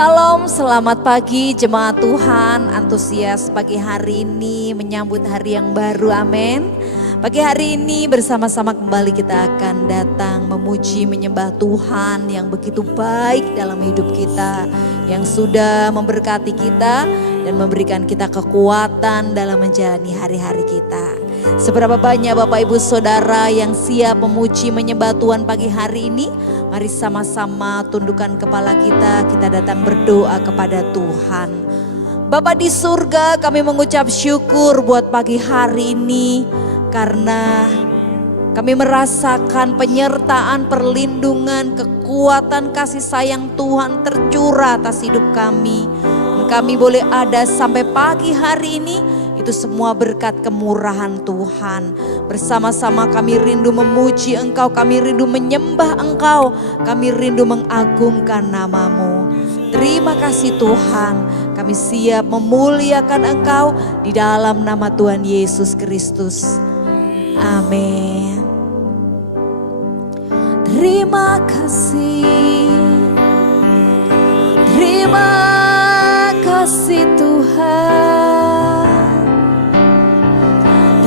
Salam, selamat pagi jemaat Tuhan, antusias pagi hari ini menyambut hari yang baru, amin. Pagi hari ini bersama-sama kembali kita akan datang memuji menyembah Tuhan yang begitu baik dalam hidup kita, yang sudah memberkati kita dan memberikan kita kekuatan dalam menjalani hari-hari kita. Seberapa banyak Bapak Ibu Saudara yang siap memuji menyembah Tuhan pagi hari ini? Mari sama-sama tundukkan kepala kita datang berdoa kepada Tuhan. Bapa di surga, kami mengucap syukur buat pagi hari ini karena kami merasakan penyertaan, perlindungan, kekuatan, kasih sayang Tuhan tercurah atas hidup kami. Kami boleh ada sampai pagi hari ini, itu semua berkat kemurahan Tuhan. Bersama-sama kami rindu memuji Engkau, kami rindu menyembah Engkau, kami rindu mengagungkan nama-Mu. Terima kasih Tuhan, kami siap memuliakan Engkau di dalam nama Tuhan Yesus Kristus. Amin. Terima kasih, terima kasih Tuhan.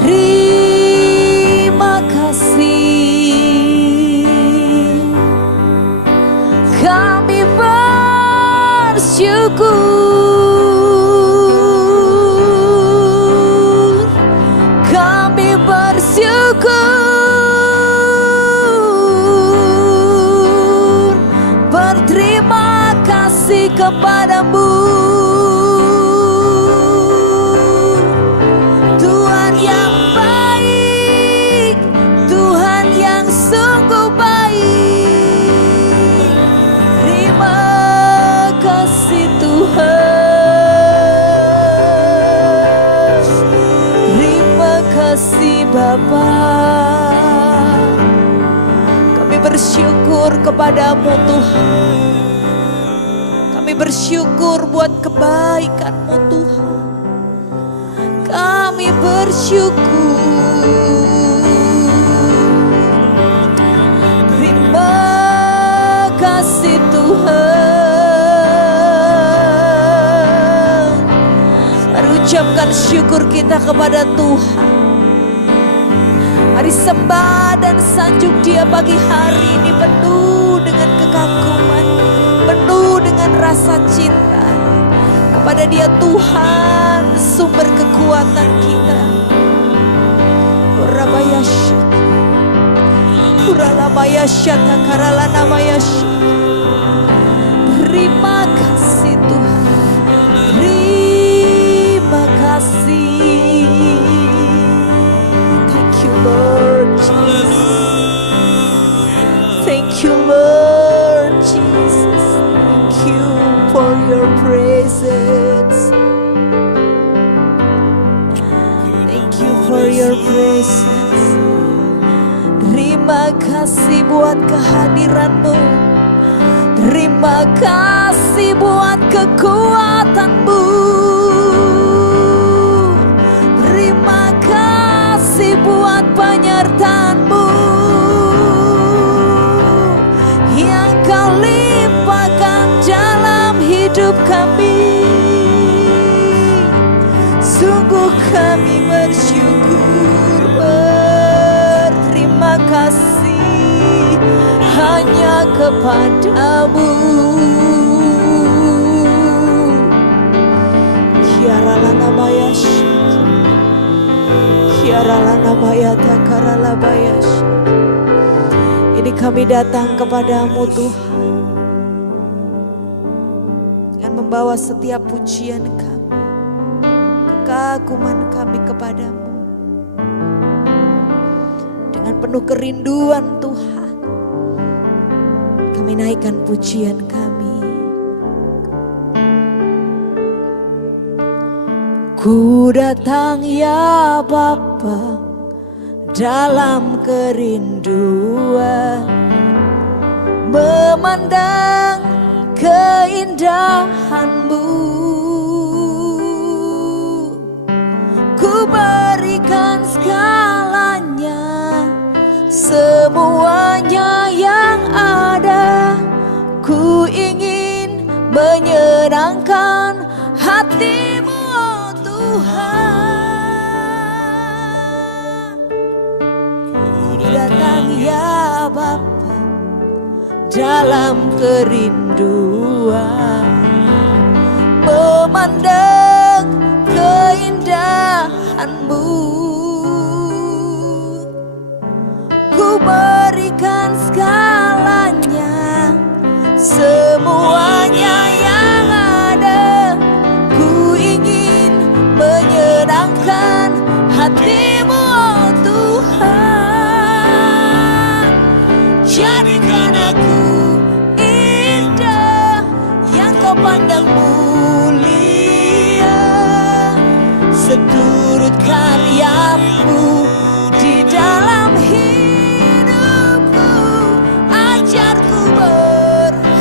Terima kasih, kami bersyukur, kami bersyukur, berterima kasih kepadamu. Bapa, kami bersyukur kepadamu Tuhan. Kami bersyukur buat kebaikan-Mu Tuhan. Kami bersyukur. Terima kasih Tuhan. Mari ucapkan syukur kita kepada Tuhan. Mari sembah dan sanjung Dia pagi hari ini penuh dengan kekaguman, penuh dengan rasa cinta kepada Dia Tuhan, sumber kekuatan kita. Urabayasya, uralabayasya, takaralanamayasya. Terima kasih Tuhan, terima kasih. Lord Jesus, thank you Lord Jesus, thank you for your presence, thank you for your presence. Terima kasih buat kehadiran-Mu, terima kasih buat kekuatan-Mu, terima kasih buat penyertaan-Mu yang Kau limpahkan dalam hidup kami. Sungguh kami bersyukur, berterima kasih hanya kepadamu. Kiaralanamayasya, ini kami datang kepadamu Tuhan dengan membawa setiap pujian kami, kekaguman kami kepadamu. Dengan penuh kerinduan Tuhan, kami naikkan pujian kami. Ku datang ya Bapa dalam kerinduan, memandang keindahan-Mu. Ku berikan segalanya, semuanya yang ada. Ku ingin menyenangkan hatimu, oh Tuhan. Ku datang ya Bapa dalam kerinduan, memandang keindahan-Mu. Ku berikan segalanya, semuanya yang ada. Ku ingin menyenangkan hatimu, oh Tuhan. Jadikan aku indah yang Kau pandang mulia, seturut karya-Mu di dalam hidupku. Ajarku berharap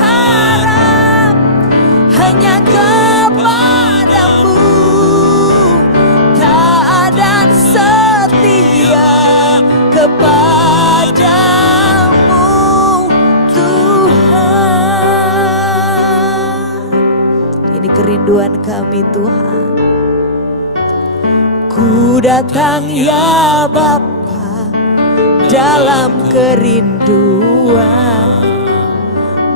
hanya kepadamu, taat dan setia kepadamu, Tuhan. Ini kerinduan kami, Tuhan. Ku datang ya Bapa dalam kerinduan,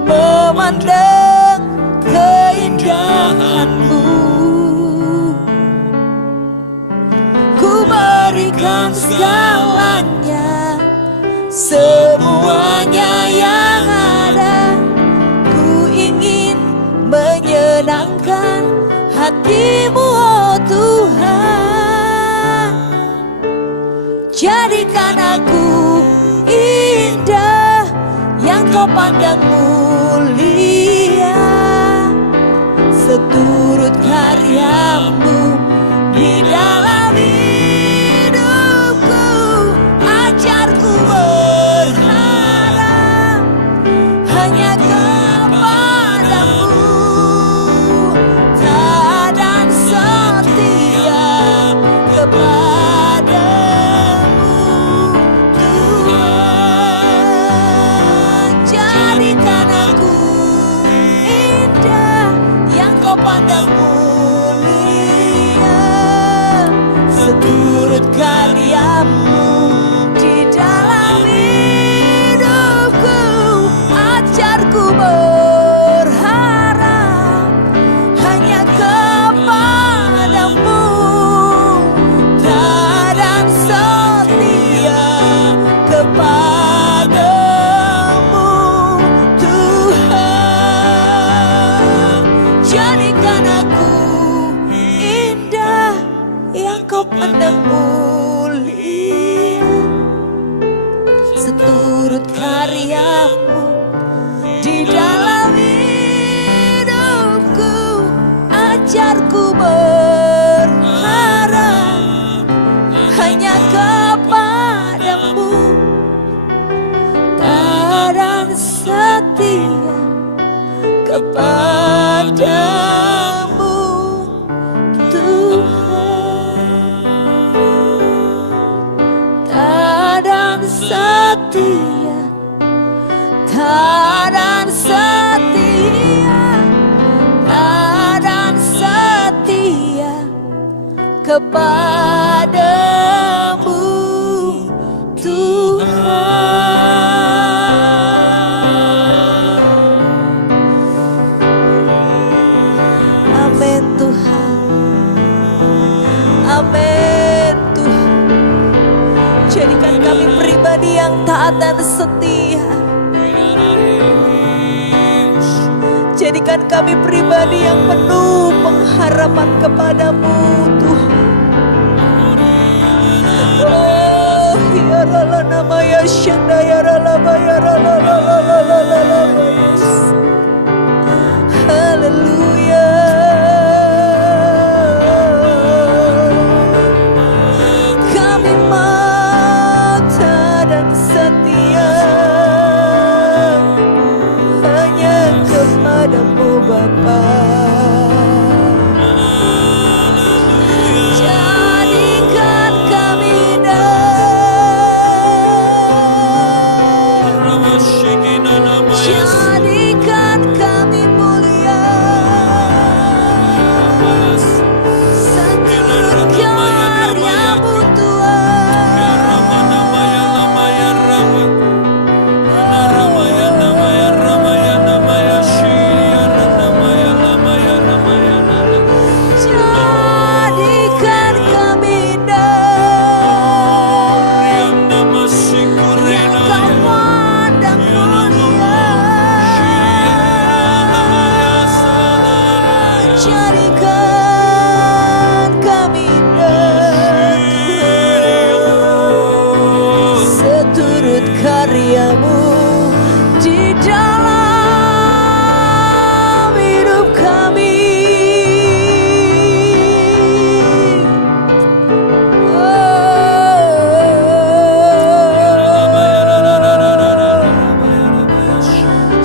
memandang keindahan-Mu. Ku berikan segalanya, semuanya yang ada. Ku ingin menyenangkan hatimu, oh Tuhan. Jadikan aku indah yang Kau pandang mulia, seturut karya-Mu di dalam hidupku. Ajarku berharap hanya kepadamu, taat dan setia kepadamu, Tuhan. Jadikan aku indah yang Kau pandang mulia, seturut karya-Mu di dalam hidupku. Ajarku berharap hanya kepadamu, taat dan setia kepadamu, Tuhan. Jadikan aku indah yang Kau pandang mulia, seturut karya-Mu di dalam hidupku. Ajarku berharap hanya kepadamu, taat dan setia kepadamu, Tuhan. Taat dan setia, taat dan setia, taat dan setia kepadamu, Tuhan. Amin Tuhan, amin Tuhan. Jadikan kami pribadi yang taat dan setia. Jadikan kami pribadi yang penuh pengharapan kepadamu, Tuhan. Oh, ya rala nama ya syanda ya rala ya rala la la la la la la la, yes. Haleluya. Kami mata dan setia hanya kepadamu, Bapa. Jadikan kami indah, jadikan kami mulia, Jadikan kami indah Tuhan, seturut karyamu di dalam hidup kami.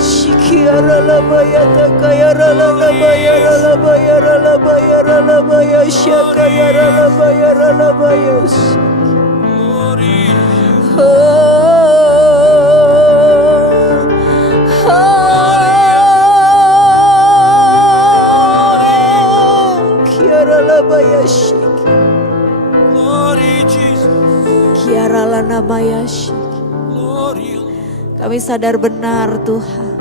Shikiaralabaya takayaralabaya ralabaya ralabaya shakayaralabaya ralabaya. Kiaralabaya shik. Kiaralanabaya shik. Kami sadar benar Tuhan,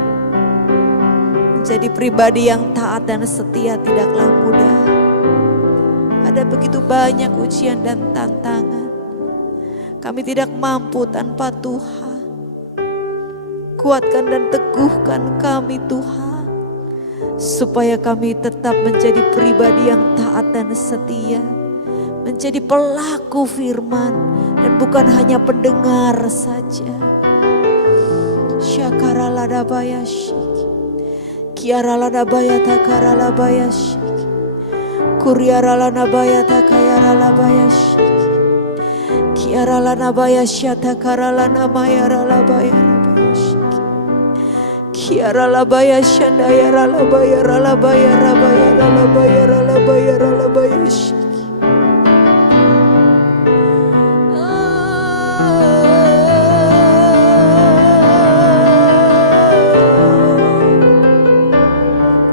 menjadi pribadi yang taat dan setia tidaklah mudah. Ada begitu banyak ujian dan tantangan. Kami tidak mampu tanpa Tuhan. Kuatkan dan teguhkan kami Tuhan, supaya kami tetap menjadi pribadi yang taat dan setia. Menjadi pelaku firman dan bukan hanya pendengar saja. Syakaralabaya syik. Kiaralanabaya takaralabaya syik. Kuriaralanabaya takayaralabaya syik. Kiaralanabaya syatakaranabaya ralabaya rabaya syik. Kiaralabaya shandaya ralabaya ralabaya rabaya ralabaya ralabaya ralabaya syik.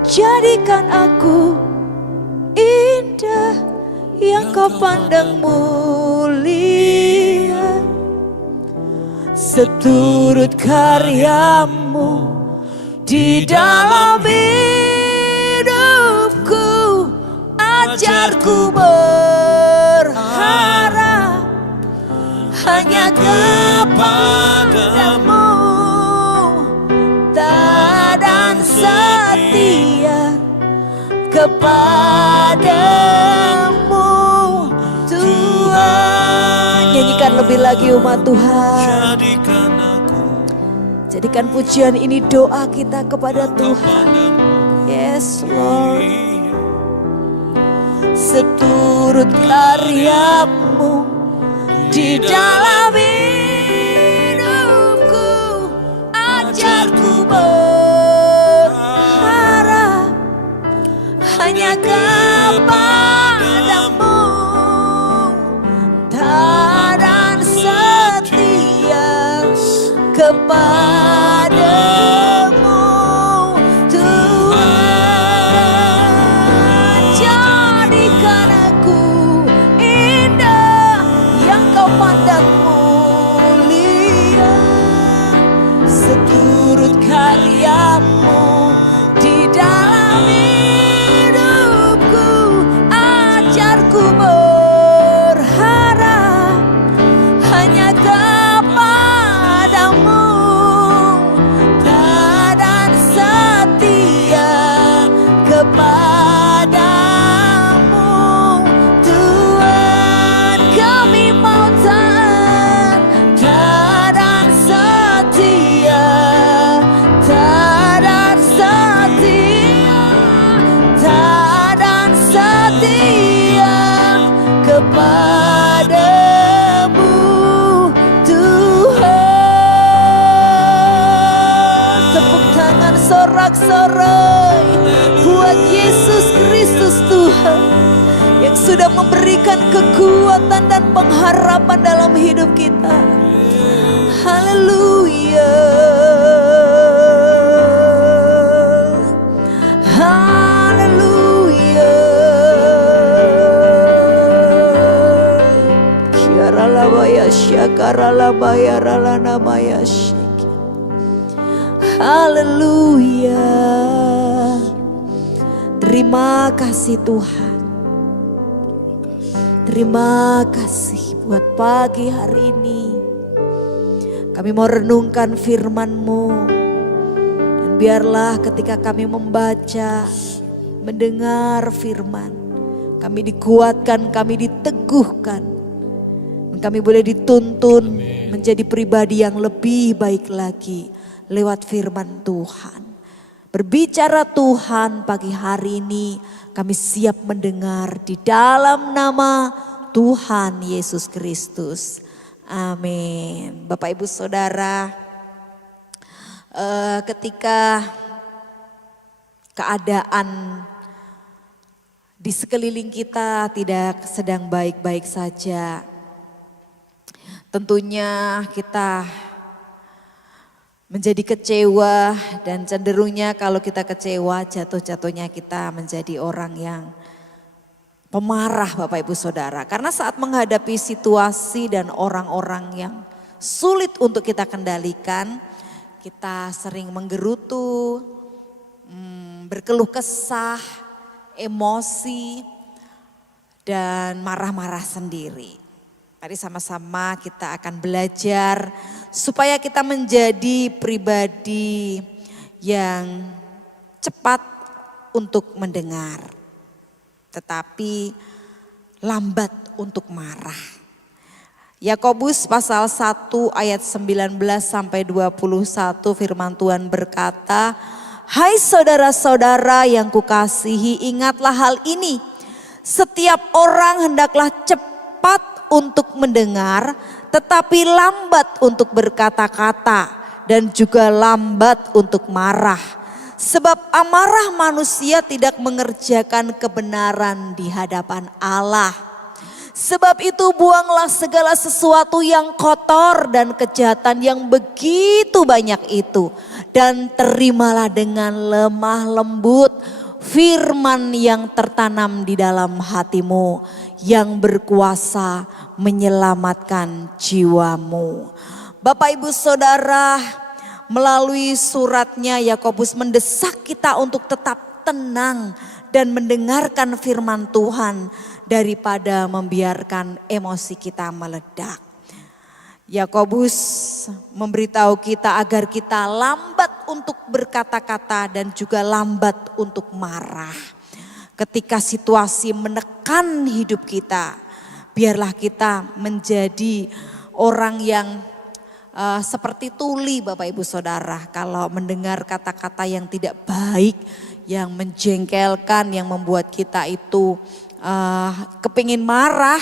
Jadikan aku indah yang kau pandang mulia, seturut karyamu di dalam hidupku. Ajarku berharap hanya kepadamu, taat dan setia kepadamu Tuhan. Nyanyikan lebih lagi umat Tuhan. Jadikan pujian ini doa kita kepada Tuhan. Yes Lord. Seturut karyamu di dalam hidupku. Ajarku berharap hanya kepadamu, taat dan setia kepadamu Tuhan. Jadikan aku indah yang kau pandang mulia, seturut karyamu di dalam hidupku. Ajarku berharap hanya kepadamu, taat dan setia kepadamu Tuhan. Kami mau taat dan setia, taat dan setia, taat dan setia kepadamu Tuhan. Tepuk tangan sorak-sorai buat Yesus Kristus Tuhan, yang sudah memberikan kekuatan dan pengharapan dalam hidup kita. Haleluya. Haleluya. Kiaralabaya syakaralabaya ralanamaya syik. Haleluya. Terima kasih Tuhan. Terima kasih buat pagi hari ini. Kami mau renungkan firman-Mu. Dan biarlah ketika kami membaca, mendengar firman. Kami dikuatkan, kami diteguhkan. Dan kami boleh dituntun menjadi pribadi yang lebih baik lagi lewat firman Tuhan. Berbicara Tuhan pagi hari ini, kami siap mendengar di dalam nama Tuhan Yesus Kristus. Amin. Bapak Ibu Saudara, ketika keadaan di sekeliling kita tidak sedang baik-baik saja, tentunya kita menjadi kecewa, dan cenderungnya kalau kita kecewa jatuh-jatuhnya kita menjadi orang yang pemarah Bapak Ibu Saudara. Karena saat menghadapi situasi dan orang-orang yang sulit untuk kita kendalikan, kita sering menggerutu, berkeluh kesah, emosi, dan marah-marah sendiri. Mari sama-sama kita akan belajar supaya kita menjadi pribadi yang cepat untuk mendengar, tetapi lambat untuk marah. Yakobus pasal 1 ayat 19 sampai 21 firman Tuhan berkata, "Hai saudara-saudara yang kukasihi, ingatlah hal ini. Setiap orang hendaklah cepat untuk mendengar, tetapi lambat untuk berkata-kata, dan juga lambat untuk marah. Sebab amarah manusia tidak mengerjakan kebenaran di hadapan Allah. Sebab itu buanglah segala sesuatu yang kotor dan kejahatan yang begitu banyak itu, dan terimalah dengan lemah lembut firman yang tertanam di dalam hatimu, yang berkuasa menyelamatkan jiwamu." Bapak Ibu Saudara, melalui suratnya Yakobus mendesak kita untuk tetap tenang dan mendengarkan firman Tuhan daripada membiarkan emosi kita meledak. Yakobus memberitahu kita agar kita lambat untuk berkata-kata dan juga lambat untuk marah. Ketika situasi menekan hidup kita, biarlah kita menjadi orang yang seperti tuli Bapak Ibu Saudara. Kalau mendengar kata-kata yang tidak baik, yang menjengkelkan, yang membuat kita itu kepingin marah,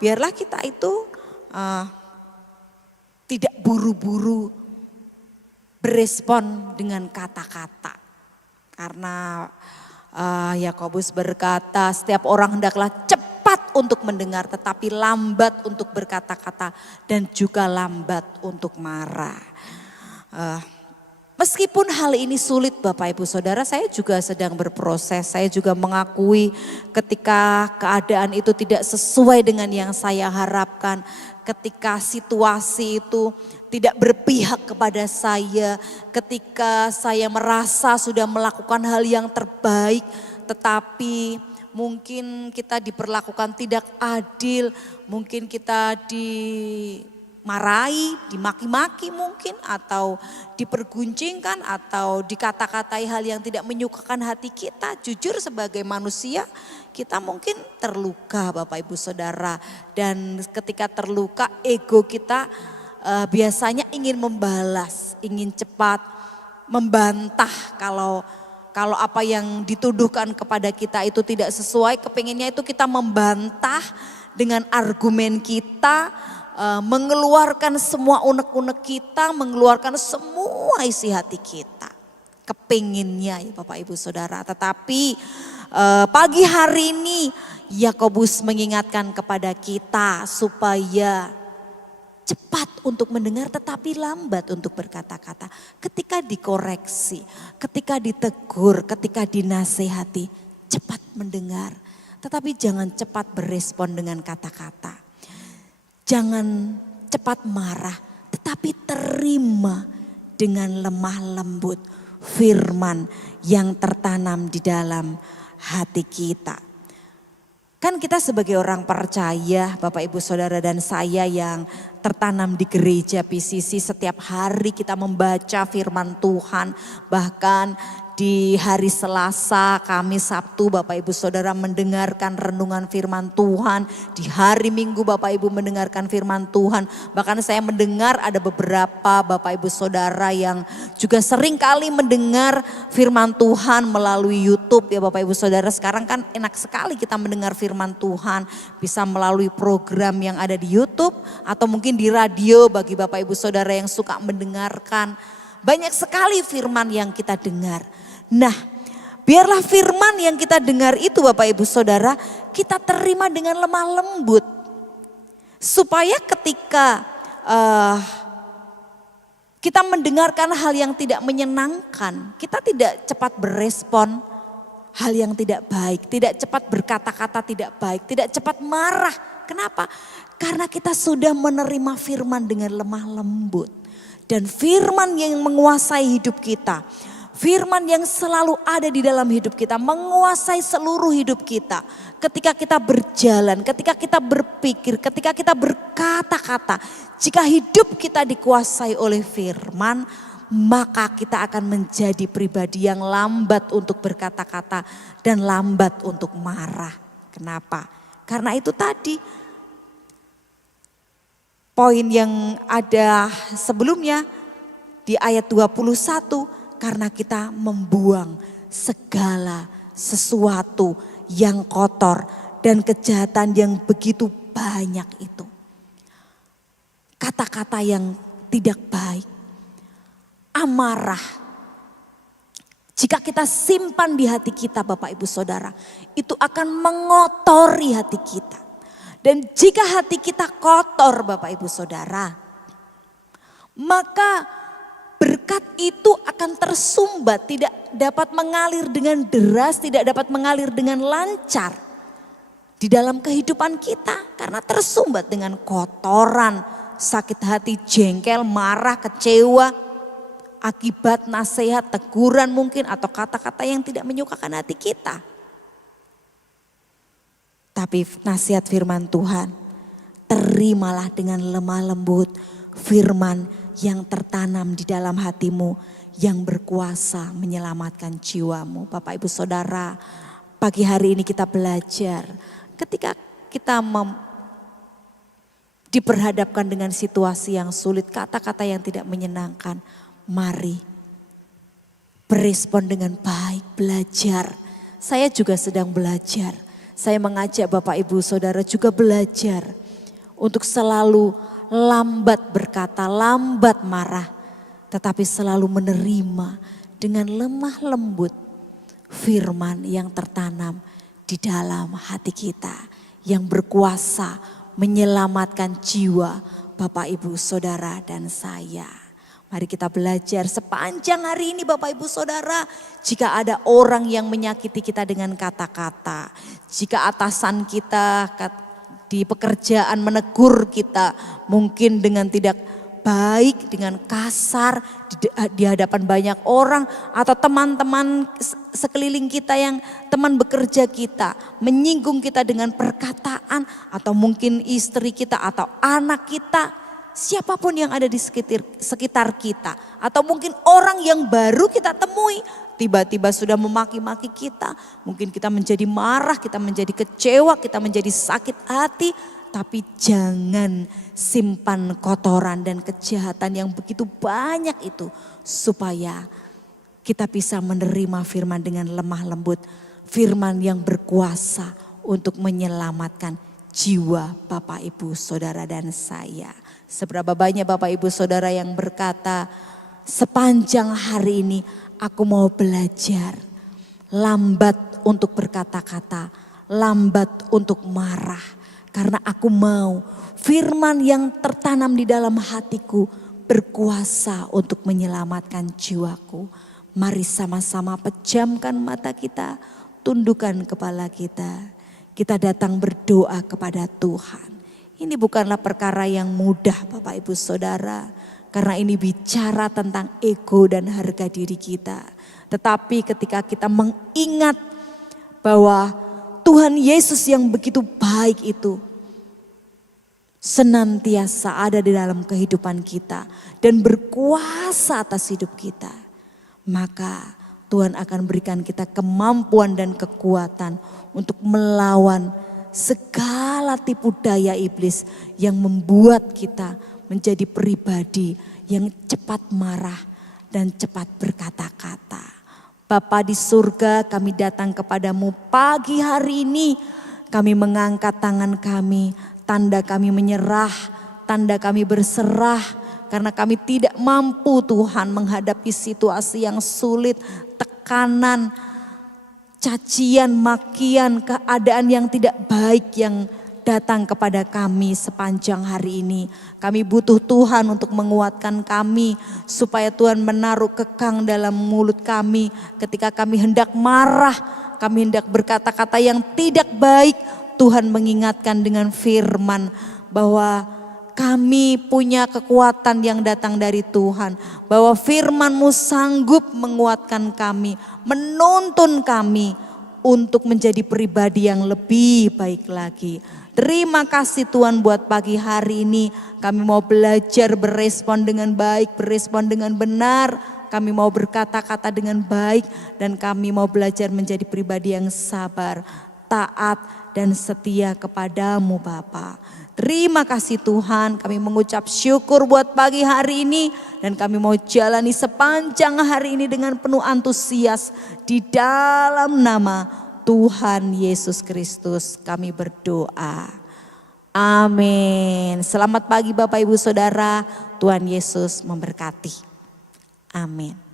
biarlah kita itu tidak buru-buru berespon dengan kata-kata. Karena Yakobus berkata, setiap orang hendaklah cepat untuk mendengar, tetapi lambat untuk berkata-kata, dan juga lambat untuk marah. Meskipun hal ini sulit Bapak Ibu Saudara, saya juga sedang berproses. Saya juga mengakui ketika keadaan itu tidak sesuai dengan yang saya harapkan. Ketika situasi itu tidak berpihak kepada saya. Ketika saya merasa sudah melakukan hal yang terbaik, tetapi mungkin kita diperlakukan tidak adil. Mungkin kita dimarahi, dimaki-maki mungkin, atau diperguncingkan, atau dikata-katai hal yang tidak menyukakan hati kita. Jujur sebagai manusia kita mungkin terluka Bapak Ibu Saudara. Dan ketika terluka, ego kita biasanya ingin membalas, ingin cepat membantah kalau apa yang dituduhkan kepada kita itu tidak sesuai. Kepinginnya itu kita membantah dengan argumen kita, mengeluarkan semua unek-unek kita, mengeluarkan semua isi hati kita. Kepinginnya ya Bapak Ibu Saudara. Tetapi pagi hari ini Yakobus mengingatkan kepada kita supaya cepat untuk mendengar tetapi lambat untuk berkata-kata. Ketika dikoreksi, ketika ditegur, ketika dinasehati, cepat mendengar. Tetapi jangan cepat berespon dengan kata-kata. Jangan cepat marah, tetapi terima dengan lemah lembut firman yang tertanam di dalam hati kita. Kan kita sebagai orang percaya, Bapak Ibu Saudara dan saya yang tertanam di gereja PCC, setiap hari kita membaca firman Tuhan. Bahkan di hari Selasa, Kamis, Sabtu Bapak Ibu Saudara mendengarkan renungan firman Tuhan. Di hari Minggu Bapak Ibu mendengarkan firman Tuhan. Bahkan saya mendengar ada beberapa Bapak Ibu Saudara yang juga sering kali mendengar firman Tuhan melalui YouTube ya Bapak Ibu Saudara. Sekarang kan enak sekali kita mendengar firman Tuhan. Bisa melalui program yang ada di YouTube atau mungkin di radio bagi Bapak Ibu Saudara yang suka mendengarkan. Banyak sekali firman yang kita dengar. Nah, biarlah firman yang kita dengar itu Bapak Ibu Saudara, kita terima dengan lemah lembut. Supaya ketika kita mendengarkan hal yang tidak menyenangkan, kita tidak cepat berespon hal yang tidak baik. Tidak cepat berkata-kata tidak baik, tidak cepat marah. Kenapa? Karena kita sudah menerima firman dengan lemah lembut. Dan firman yang menguasai hidup kita. Firman yang selalu ada di dalam hidup kita, menguasai seluruh hidup kita. Ketika kita berjalan, ketika kita berpikir, ketika kita berkata-kata. Jika hidup kita dikuasai oleh firman, maka kita akan menjadi pribadi yang lambat untuk berkata-kata dan lambat untuk marah. Kenapa? Karena itu tadi, poin yang ada sebelumnya di ayat 21. Karena kita membuang segala sesuatu yang kotor dan kejahatan yang begitu banyak itu. Kata-kata yang tidak baik, amarah. Jika kita simpan di hati kita Bapak Ibu Saudara, itu akan mengotori hati kita. Dan jika hati kita kotor Bapak Ibu Saudara, maka berkat itu akan tersumbat, tidak dapat mengalir dengan deras, tidak dapat mengalir dengan lancar di dalam kehidupan kita. Karena tersumbat dengan kotoran, sakit hati, jengkel, marah, kecewa, akibat nasihat, teguran mungkin atau kata-kata yang tidak menyukakan hati kita. Tapi nasihat firman Tuhan, terimalah dengan lemah lembut firman yang tertanam di dalam hatimu yang berkuasa menyelamatkan jiwamu. Bapak Ibu Saudara, pagi hari ini kita belajar ketika kita diperhadapkan dengan situasi yang sulit, kata-kata yang tidak menyenangkan, mari berespon dengan baik, belajar. Saya juga sedang belajar. Saya mengajak Bapak Ibu Saudara juga belajar untuk selalu lambat berkata, lambat marah, tetapi selalu menerima dengan lemah lembut firman yang tertanam di dalam hati kita, yang berkuasa menyelamatkan jiwa Bapak Ibu Saudara dan saya. Mari kita belajar sepanjang hari ini Bapak Ibu Saudara. Jika ada orang yang menyakiti kita dengan kata-kata, jika atasan kita di pekerjaan menegur kita mungkin dengan tidak baik, dengan kasar di hadapan banyak orang, atau teman-teman sekeliling kita yang teman bekerja kita menyinggung kita dengan perkataan, atau mungkin istri kita atau anak kita, siapapun yang ada di sekitar kita, atau mungkin orang yang baru kita temui tiba-tiba sudah memaki-maki kita, mungkin kita menjadi marah, kita menjadi kecewa, kita menjadi sakit hati. Tapi jangan simpan kotoran dan kejahatan yang begitu banyak itu, supaya kita bisa menerima firman dengan lemah lembut, firman yang berkuasa untuk menyelamatkan jiwa Bapak Ibu Saudara dan saya. Seberapa banyak Bapak Ibu Saudara yang berkata, sepanjang hari ini aku mau belajar lambat untuk berkata-kata, lambat untuk marah. Karena aku mau firman yang tertanam di dalam hatiku berkuasa untuk menyelamatkan jiwaku. Mari sama-sama pejamkan mata kita, tundukkan kepala kita. Kita datang berdoa kepada Tuhan. Ini bukanlah perkara yang mudah Bapak Ibu Saudara. Karena ini bicara tentang ego dan harga diri kita. Tetapi ketika kita mengingat bahwa Tuhan Yesus yang begitu baik itu senantiasa ada di dalam kehidupan kita dan berkuasa atas hidup kita, maka Tuhan akan berikan kita kemampuan dan kekuatan untuk melawan segala tipu daya iblis yang membuat kita menjadi pribadi yang cepat marah dan cepat berkata-kata. Bapa di surga, kami datang kepadamu pagi hari ini. Kami mengangkat tangan kami, tanda kami menyerah, tanda kami berserah. Karena kami tidak mampu Tuhan menghadapi situasi yang sulit, tekanan, cacian, makian, keadaan yang tidak baik yang datang kepada kami sepanjang hari ini. Kami butuh Tuhan untuk menguatkan kami supaya Tuhan menaruh kekang dalam mulut kami ketika kami hendak marah, kami hendak berkata-kata yang tidak baik. Tuhan mengingatkan dengan firman bahwa kami punya kekuatan yang datang dari Tuhan. Bahwa firman-Mu sanggup menguatkan kami, menuntun kami untuk menjadi pribadi yang lebih baik lagi. Terima kasih Tuhan buat pagi hari ini. Kami mau belajar berespon dengan baik, berespon dengan benar. Kami mau berkata-kata dengan baik dan kami mau belajar menjadi pribadi yang sabar, taat dan setia kepadamu Bapa. Terima kasih Tuhan, kami mengucap syukur buat pagi hari ini dan kami mau jalani sepanjang hari ini dengan penuh antusias di dalam nama Tuhan Yesus Kristus kami berdoa. Amin. Selamat pagi Bapak Ibu Saudara, Tuhan Yesus memberkati. Amin.